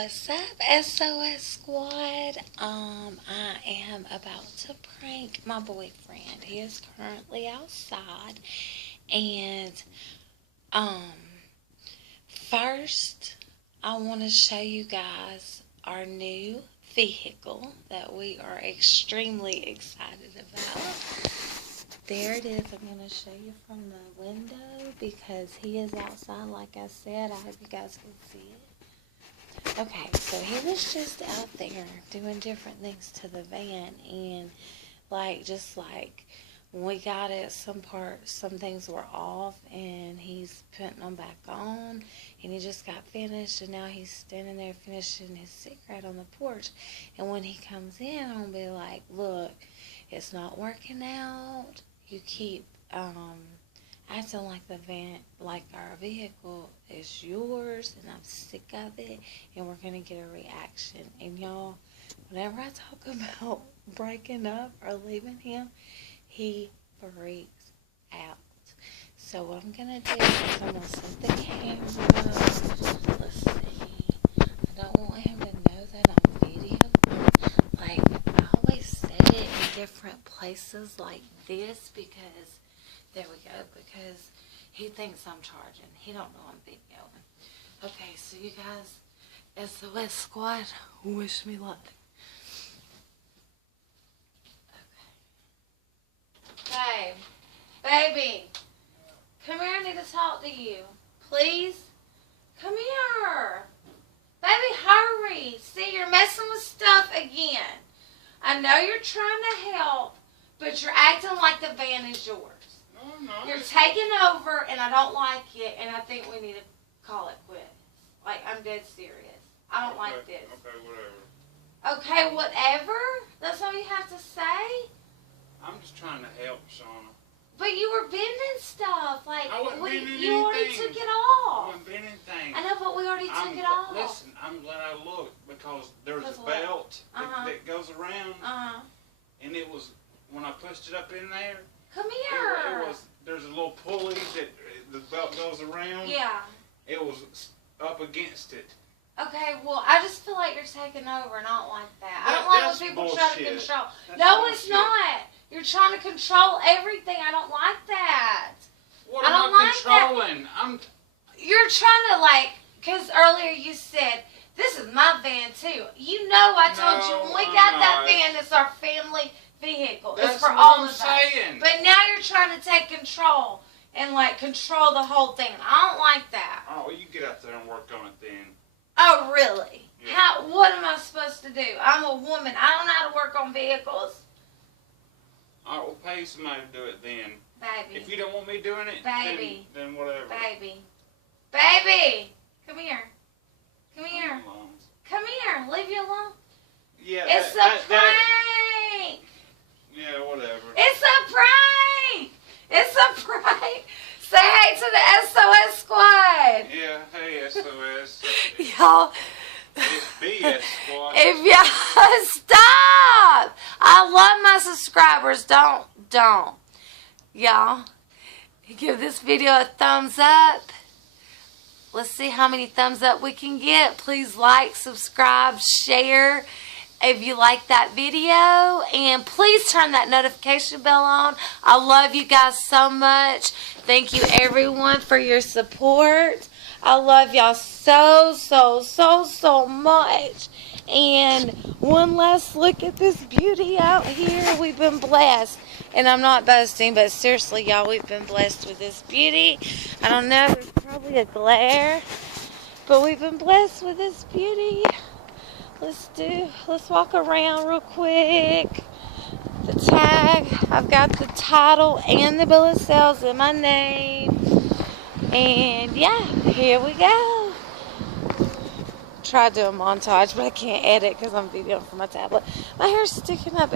What's up, SOS Squad? I am about to prank my boyfriend. He is currently outside, and first I want to show you guys our new vehicle that we are extremely excited about. There it is. I'm going to show you from the window because he is outside, like I said. I hope you guys can see it. Okay, so he was just out there doing different things to the van, and just like when we got it, some things were off, and he's putting them back on, and he just got finished, and now he's standing there finishing his cigarette on the porch. And when he comes in, I'm gonna be like, look, it's not working out. You keep acting like our vehicle is yours, and I'm sick of it, and we're gonna get a reaction. And y'all, whenever I talk about breaking up or leaving him, he freaks out. So what I'm gonna do is I'm gonna set the camera. Let's see. I don't want him to know that I'm video. Like, I always set it in different places like this because there we go, because he thinks I'm charging. He don't know I'm videoing. Okay, so you guys, SOS Squad, wish me luck. Okay. Baby, come here, I need to talk to you. Please? Come here. Baby, hurry. See, you're messing with stuff again. I know you're trying to help, but you're acting like the van is yours. No. You're taking over, and I don't like it, and I think we need to call it quits. Like, I'm dead serious. I don't like this. Okay, whatever. Okay, whatever? That's all you have to say? I'm just trying to help, Shauna. But you were bending stuff. Like, I wasn't bending you already anything. took it I off. wasn't bending anything. I know, but we already took it off. Listen, I'm glad I looked because there's a What? belt that goes around, and it was, when I pushed it up in there, Come here. there's a little pulley that the belt goes around. Yeah. It was up against it. Okay, well, I just feel like you're taking over, and I don't like that. I don't That's like when people bullshit. try to control. That's No, bullshit. it's not. You're trying to control everything. I don't like that. What I am don't I like that. controlling? You're trying to, because earlier you said, this is my van, too. You know I told you when we got that van, it's our family vehicle. That's it's for what all I'm of us. saying. But now you're trying to take control and, control the whole thing. I don't like that. Oh, well, you get out there and work on it then. Oh, really? Yeah. What am I supposed to do? I'm a woman. I don't know how to work on vehicles. All right, we'll pay somebody to do it then. Baby. If you don't want me doing it, Baby. then whatever. Baby. Baby! Come here. Come here. Alone. Come here. Leave you alone. Yeah, It's a prank! Yeah, whatever. It's a prank! It's a prank! Say hey to the SOS Squad! Yeah, hey SOS. Y'all, It's BS Squad. if y'all stop! I love my subscribers. Don't. Y'all, give this video a thumbs up. Let's see how many thumbs up we can get. Please like, subscribe, share if you like that video. And please turn that notification bell on. I love you guys so much. Thank you everyone for your support. I love y'all so much. And one last look at this beauty out here. We've been blessed. And I'm not boasting, but seriously, y'all, we've been blessed with this beauty. I don't know, there's probably a glare, but we've been blessed with this beauty. Let's walk around real quick. The tag, I've got the title and the bill of sales in my name. And yeah, here we go. Try to do a montage, but I can't edit because I'm videoing from my tablet. My hair's sticking up